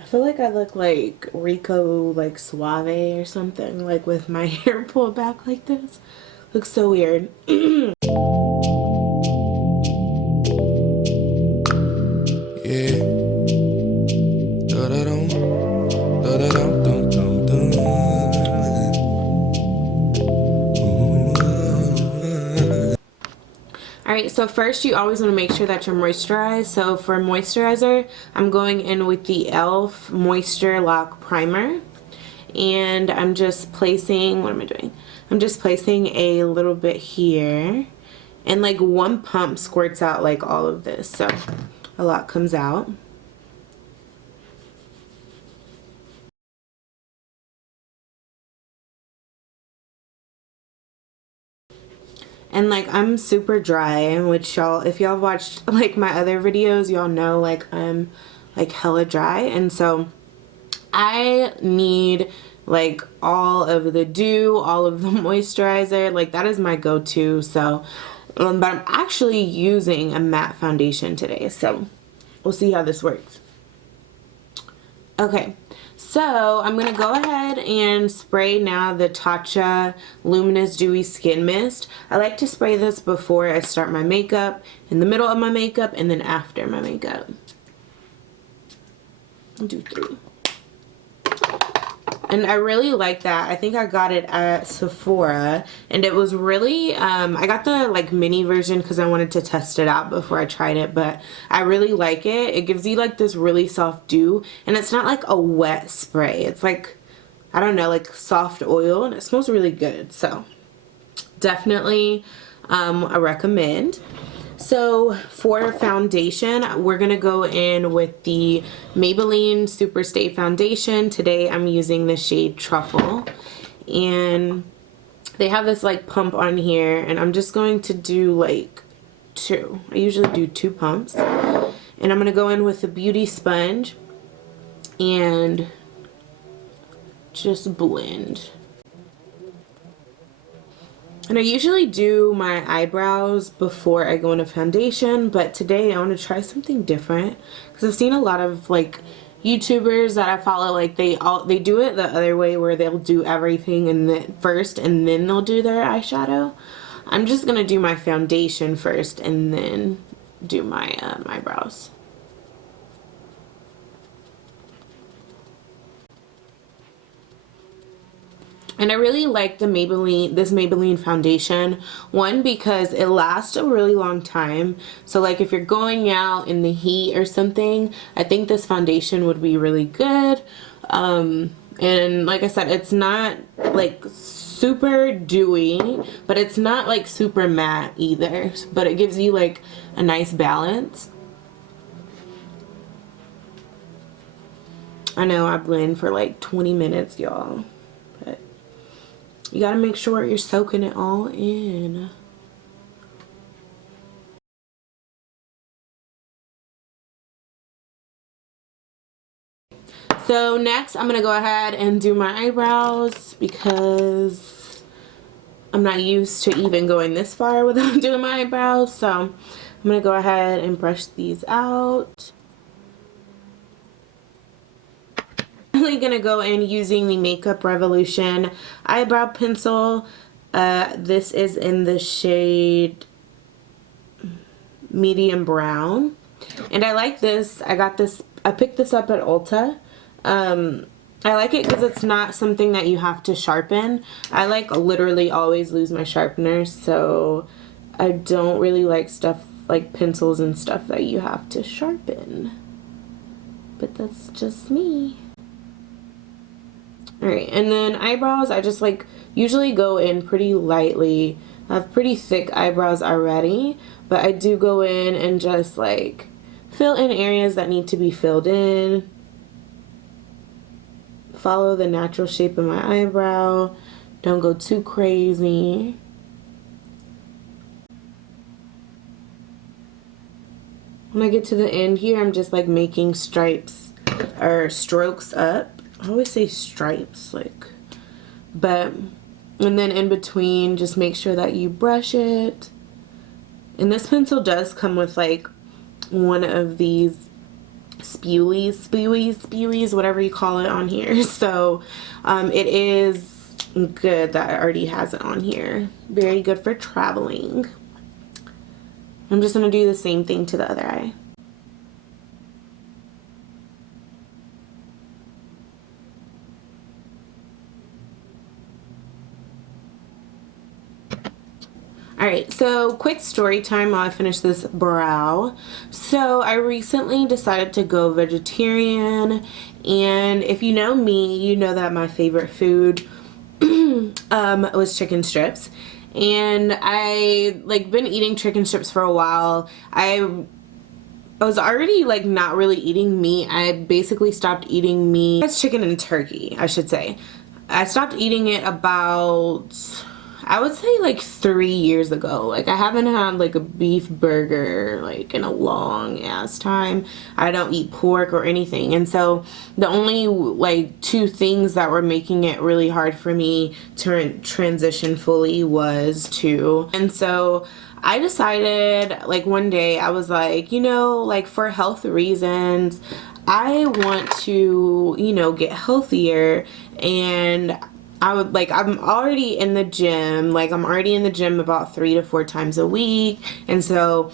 I feel like I look like Rico, like Suave or something, like with my hair pulled back like this. Looks so weird. Yeah. Da-da-dum, da-da-dum, dum, dum, dum. Alright, so first you always want to make sure that you're moisturized. So for moisturizer, I'm going in with the e.l.f. Moisture Lock Primer. And I'm just placing, what am I doing? I'm just placing a little bit here. And like one pump squirts out like all of this. So a lot comes out. And like I'm super dry, which y'all, if y'all watched like my other videos, y'all know like I'm like hella dry. And so I need like all of the dew, all of the moisturizer, like that is my go-to. So but I'm actually using a matte foundation today, so we'll see how this works. Okay, so I'm gonna go ahead and spray now the Tatcha Luminous Dewy Skin Mist. I like to spray this before I start my makeup, in the middle of my makeup, and then after my makeup. I'll do 3. And I really like that. I think I got it at Sephora, and it was really, I got the like mini version because I wanted to test it out before I tried it, but I really like it. It gives you like this really soft dew, and it's not like a wet spray. It's like, I don't know, like soft oil, and it smells really good. So definitely I recommend. So for foundation, we're going to go in with the Maybelline Super Stay Foundation. Today I'm using the shade Truffle. And they have this like pump on here, and I'm just going to do like 2. I usually do 2 pumps. And I'm going to go in with the beauty sponge and just blend. And I usually do my eyebrows before I go into foundation, but today I want to try something different because I've seen a lot of like YouTubers that I follow, like they do it the other way where they'll do everything and then first and then they'll do their eyeshadow. I'm just gonna do my foundation first and then do my eyebrows. And I really like the this Maybelline foundation. One, because it lasts a really long time. So like if you're going out in the heat or something, I think this foundation would be really good. And like I said, it's not like super dewy, but it's not like super matte either. But it gives you like a nice balance. I know I blend for like 20 minutes, y'all. You gotta make sure you're soaking it all in. So next I'm gonna go ahead and do my eyebrows because I'm not used to even going this far without doing my eyebrows. So I'm gonna go ahead and brush these out. I'm really gonna go in using the Makeup Revolution eyebrow pencil. This is in the shade medium brown, and I like this. I picked this up at Ulta. I like it because it's not something that you have to sharpen. I like literally always lose my sharpeners, so I don't really like stuff like pencils and stuff that you have to sharpen. But that's just me. Alright, and then eyebrows, I just like usually go in pretty lightly. I have pretty thick eyebrows already, but I do go in and just like fill in areas that need to be filled in. Follow the natural shape of my eyebrow. Don't go too crazy. When I get to the end here, I'm just like making stripes or strokes up. I always say stripes, like, but, and then in between, just make sure that you brush it. And this pencil does come with like one of these spewies, whatever you call it on here. So it is good that it already has it on here. Very good for traveling. I'm just gonna do the same thing to the other eye. Alright, so quick story time while I finish this brow. So I recently decided to go vegetarian, and if you know me, you know that my favorite food was chicken strips. And I been eating chicken strips for a while. I was already not really eating meat. I basically stopped eating meat. It's chicken and turkey, I should say. I stopped eating it about, I would say 3 years ago. I haven't had a beef burger in a long ass time. I don't eat pork or anything. And so the only two things that were making it really hard for me to transition fully was two. And so I decided one day I was for health reasons, I want to, get healthier. And I would I'm already in the gym. I'm already in the gym about 3 to 4 times a week. And so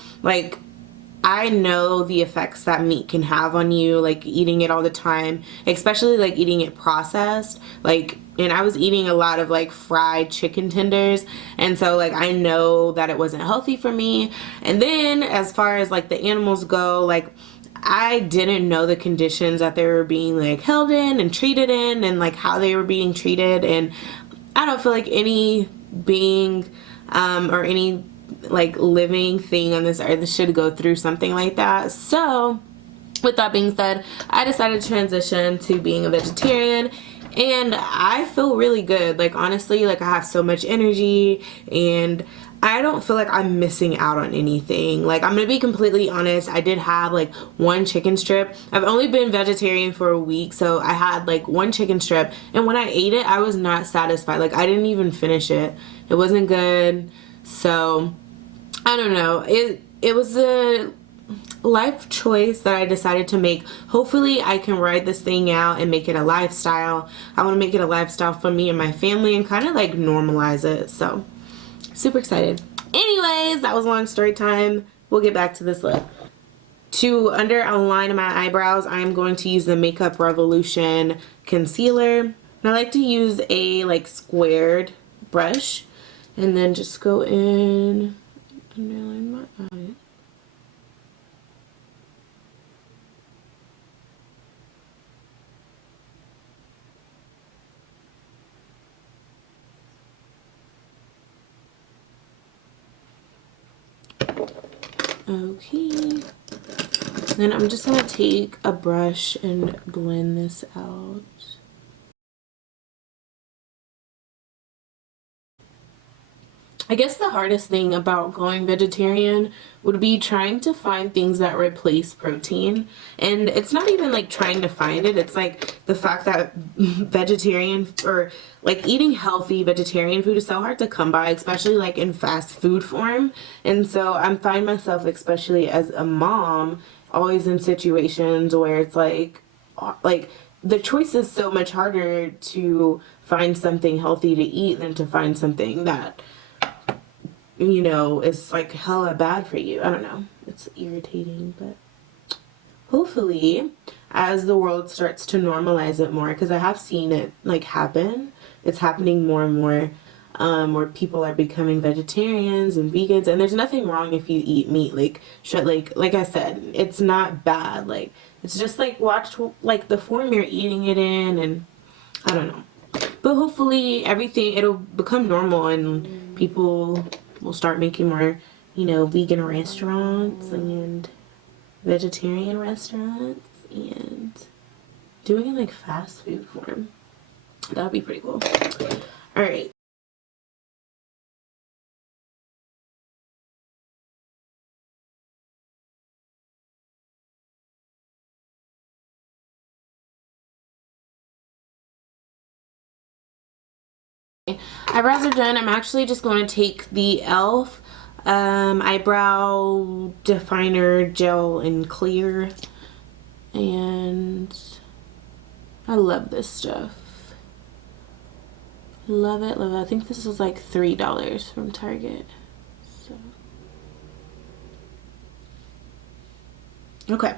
I know the effects that meat can have on you, eating it all the time, especially eating it processed. And I was eating a lot of fried chicken tenders, and so I know that it wasn't healthy for me. And then as far as the animals go, I didn't know the conditions that they were being held in and treated in, and how they were being treated. And I don't feel like any being or any living thing on this earth should go through something like that. So with that being said, I decided to transition to being a vegetarian, and I feel really good. Honestly, I have so much energy, and I don't feel like I'm missing out on anything. I'm gonna be completely honest, I did have one chicken strip. I've only been vegetarian for a week, so I had one chicken strip, and when I ate it, I was not satisfied. I didn't even finish it. It wasn't good. So I don't know. It was a life choice that I decided to make. Hopefully I can ride this thing out and make it a lifestyle. I want to make it a lifestyle for me and my family and kind of normalize it. So super excited. Anyways, that was a long story time. We'll get back to this look. To under align my eyebrows, I'm going to use the Makeup Revolution concealer. And I like to use a squared brush and then just go in, underline my eye. Okay, then I'm just gonna take a brush and blend this out. I guess the hardest thing about going vegetarian would be trying to find things that replace protein. And it's not even trying to find it, it's the fact that vegetarian or eating healthy vegetarian food is so hard to come by, especially in fast food form. And so I find myself, especially as a mom, always in situations where it's the choice is so much harder to find something healthy to eat than to find something that it's hella bad for you. I don't know. It's irritating, but hopefully as the world starts to normalize it more, because I have seen it happen. It's happening more and more, where people are becoming vegetarians and vegans, and there's nothing wrong if you eat meat. Like I said, it's not bad. It's just watch the form you're eating it in, and I don't know. But hopefully it'll become normal and people will start making more, vegan restaurants and vegetarian restaurants and doing it fast food form. That would be pretty cool. Alright. Eyebrows are done. I'm actually just going to take the e.l.f. Eyebrow definer gel in clear, And I love this stuff. Love it, love it. I think this was like $3 from Target. So. Okay,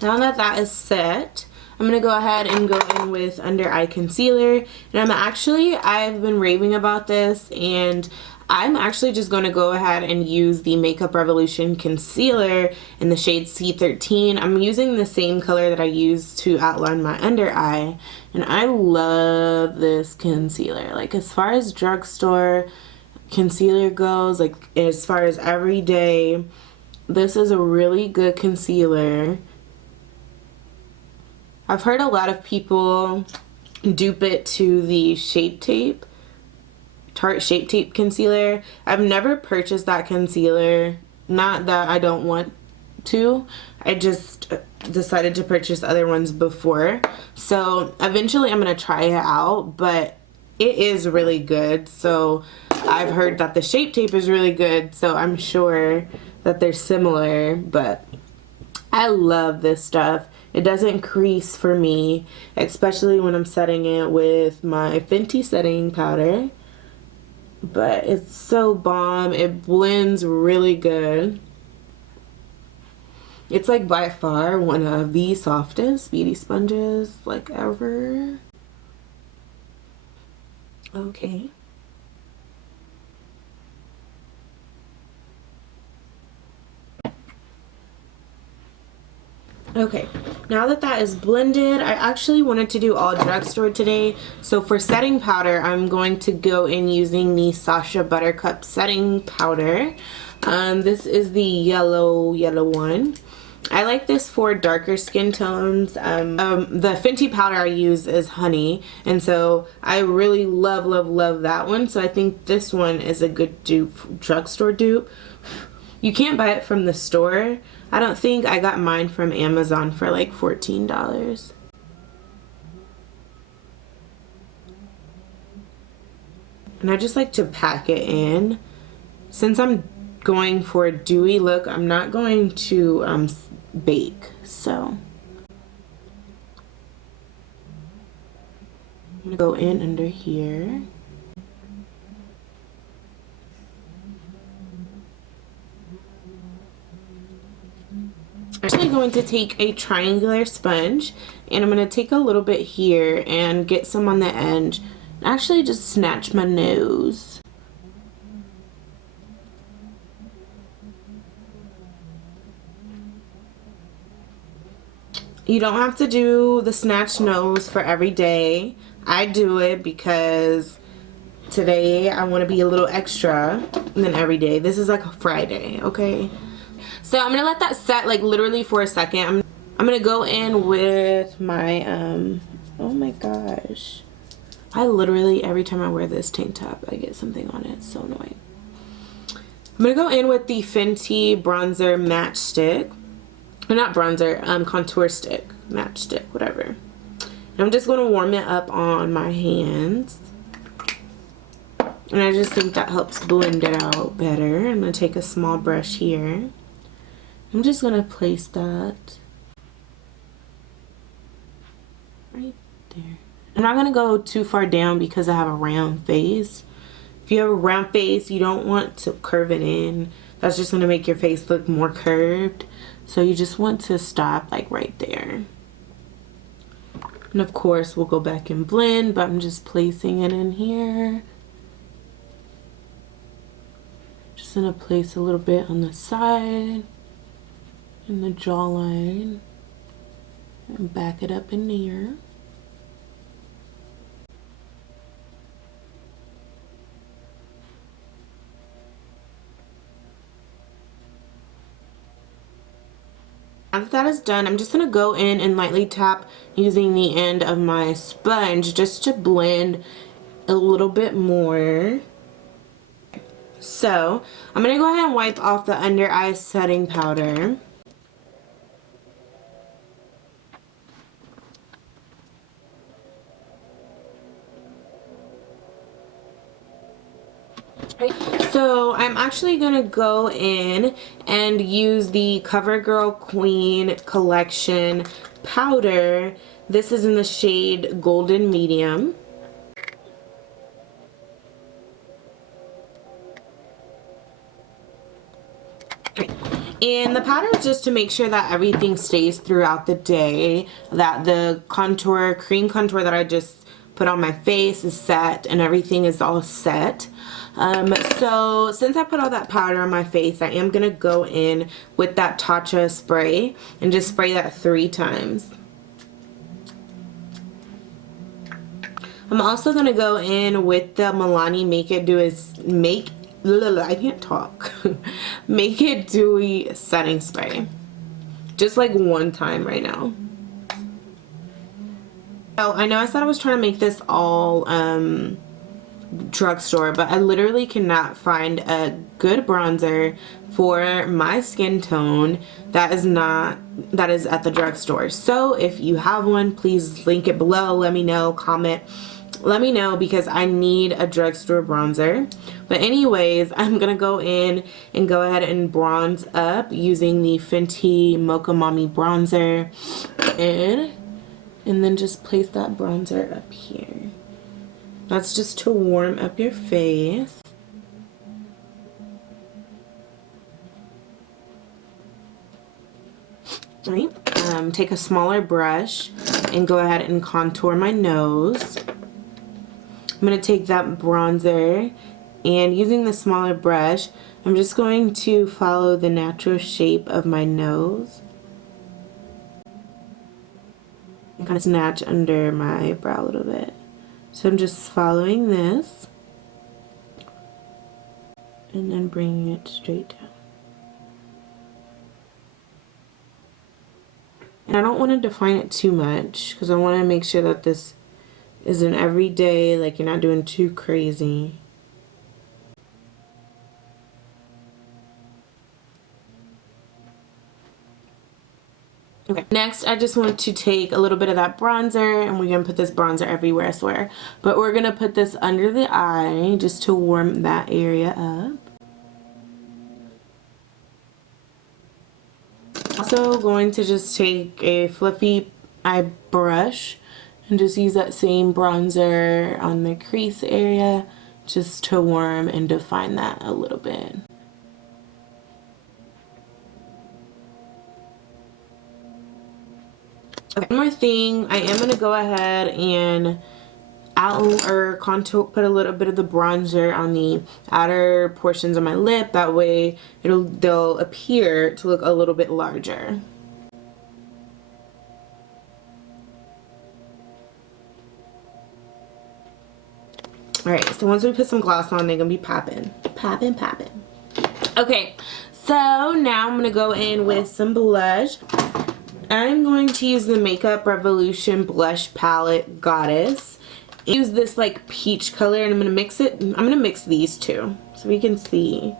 now that that is set, I'm going to go ahead and go in with under eye concealer. And I've been raving about this, and I'm actually just going to go ahead and use the Makeup Revolution concealer in the shade C13. I'm using the same color that I used to outline my under eye, and I love this concealer. Like, as far as drugstore concealer goes, like as far as everyday, this is a really good concealer. I've heard a lot of people dupe it to the Shape Tape, Tarte Shape Tape concealer. I've never purchased that concealer. Not that I don't want to. I just decided to purchase other ones before. So eventually I'm going to try it out, but it is really good. So I've heard that the Shape Tape is really good, so I'm sure that they're similar, but I love this stuff. It doesn't crease for me, especially when I'm setting it with my Fenty setting powder. But it's so bomb. It blends really good. It's like by far one of the softest beauty sponges like ever. Okay. Okay, now that that is blended, I actually wanted to do all drugstore today. So for setting powder, I'm going to go in using the Sacha Buttercup setting powder. This is the yellow one. I like this for darker skin tones. The Fenty powder I use is honey, and so I really love that one. So I think this one is a good dupe, drugstore dupe. You can't buy it from the store. I don't think. I got mine from Amazon for like $14. And I just like to pack it in. Since I'm going for a dewy look, I'm not going to bake. So I'm gonna go in under here. I'm actually going to take a triangular sponge, and I'm going to take a little bit here and get some on the end. Actually just snatch my nose. You don't have to do the snatch nose for every day. I do it because today I want to be a little extra than every day. This is like a Friday, okay? So I'm gonna let that set like literally for a second. I'm gonna go in with my oh my gosh, I literally every time I wear this tank top I get something on it. It's so annoying. I'm gonna go in with the Fenty bronzer matchstick, or not bronzer, contour stick, matchstick, whatever. And I'm just gonna warm it up on my hands, and I just think that helps blend it out better. I'm gonna take a small brush here. I'm just going to place that right there. I'm not going to go too far down because I have a round face. If you have a round face, you don't want to curve it in. That's just going to make your face look more curved. So you just want to stop like right there. And of course, we'll go back and blend, but I'm just placing it in here. Just going to place a little bit on the side. In the jawline, and back it up in here. Now that that is done, I'm just going to go in and lightly tap using the end of my sponge just to blend a little bit more. So I'm going to go ahead and wipe off the under eye setting powder. So I'm actually going to go in and use the CoverGirl Queen Collection powder. This is in the shade Golden Medium. And the powder is just to make sure that everything stays throughout the day, that the contour, cream contour that I just put on my face is set and everything is all set. So since I put all that powder on my face, I am going to go in with that Tatcha spray and just spray that 3 times. I'm also going to go in with the Milani I can't talk. Make It Dewy setting spray. Just like 1 time right now. So I know I said I was trying to make this all drugstore, but I literally cannot find a good bronzer for my skin tone that is at the drugstore. So if you have one, please link it below. Let me know, comment. Let me know, because I need a drugstore bronzer. But anyways, I'm gonna go in and go ahead and bronze up using the Fenty Mocha Mami bronzer, and then just place that bronzer up here. That's just to warm up your face. All right, take a smaller brush and go ahead and contour my nose. I'm going to take that bronzer, and using the smaller brush, I'm just going to follow the natural shape of my nose and kind of snatch under my eyebrow a little bit. So I'm just following this and then bringing it straight down. And I don't want to define it too much because I want to make sure that this is an everyday, like you're not doing too crazy. Okay, next I just want to take a little bit of that bronzer, and we're going to put this bronzer everywhere, I swear. But we're going to put this under the eye just to warm that area up. Also going to just take a fluffy eye brush and just use that same bronzer on the crease area just to warm and define that a little bit. Okay, one more thing, I am going to go ahead and contour, put a little bit of the bronzer on the outer portions of my lip. That way they'll appear to look a little bit larger. Alright, so once we put some gloss on, they're gonna be popping. Popping, popping. Okay, so now I'm gonna go in with some blush. I'm going to use the Makeup Revolution blush palette Goddess. Use this like peach color, and I'm gonna mix it. I'm gonna mix these two so we can see.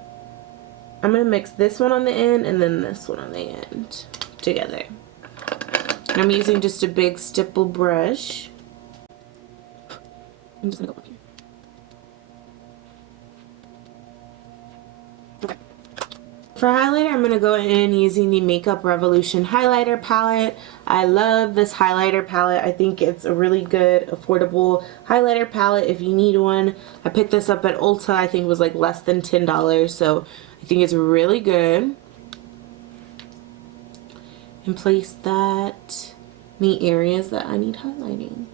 I'm gonna mix this one on the end and then this one on the end together. And I'm using just a big stipple brush. I'm just gonna go up here. Okay. For highlighter, I'm going to go in using the Makeup Revolution highlighter palette. I love this highlighter palette. I think it's a really good, affordable highlighter palette if you need one. I picked this up at Ulta. I think it was like less than $10, so I think it's really good. And place that in the areas that I need highlighting.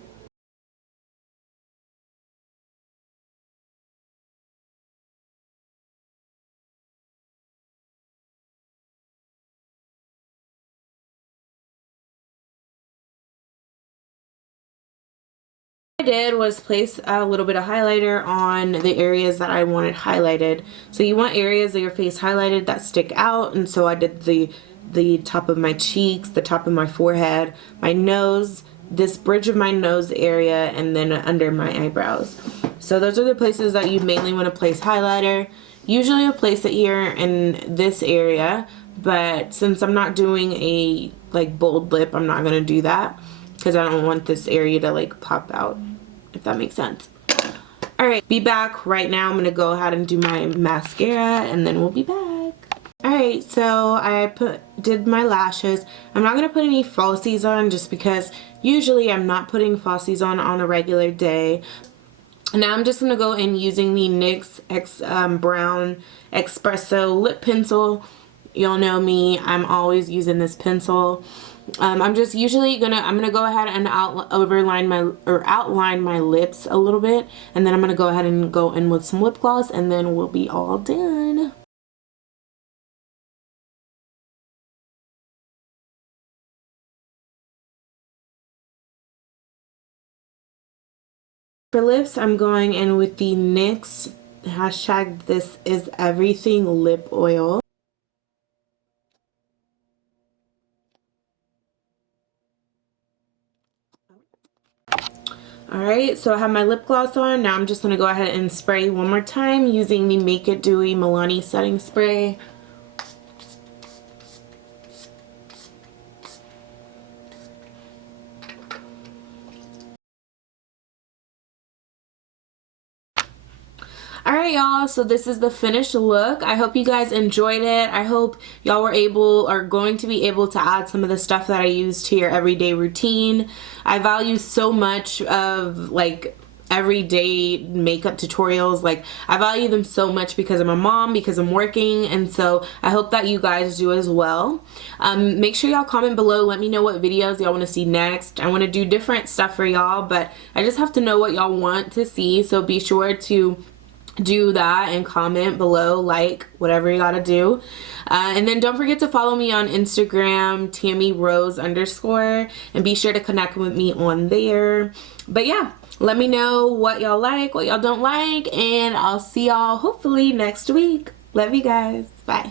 What I did was place a little bit of highlighter on the areas that I wanted highlighted. So you want areas of your face highlighted that stick out, and so I did the top of my cheeks, the top of my forehead, my nose, this bridge of my nose area, and then under my eyebrows. So those are the places that you mainly want to place highlighter. Usually I'll place it here in this area, but since I'm not doing a like bold lip, I'm not going to do that because I don't want this area to like pop out, if that makes sense. Alright, be back right now. I'm going to go ahead and do my mascara, and then we'll be back. Alright, so I did my lashes. I'm not going to put any falsies on just because usually I'm not putting falsies on a regular day. Now I'm just going to go in using the NYX Brown Espresso Lip Pencil. You'll know me, I'm always using this pencil. I'm just usually I'm gonna go ahead and outline my lips a little bit, and then I'm gonna go ahead and go in with some lip gloss, and then we'll be all done. For lips, I'm going in with the NYX hashtag This Is Everything lip oil. Alright, so I have my lip gloss on. Now I'm just going to go ahead and spray one more time using the Make It Dewy Milani Setting Spray. Alright y'all, so this is the finished look. I hope you guys enjoyed it. I hope y'all are going to be able to add some of the stuff that I use to your everyday routine. I value so much of like everyday makeup tutorials. Like, I value them so much because I'm a mom, because I'm working, and so I hope that you guys do as well. Make sure y'all comment below, let me know what videos y'all want to see next. I want to do different stuff for y'all, but I just have to know what y'all want to see, so be sure to do that and comment below, like whatever you gotta do. And then don't forget to follow me on Instagram, TammyRose_, and be sure to connect with me on there. But yeah, let me know what y'all like, what y'all don't like, and I'll see y'all hopefully next week. Love you guys. Bye.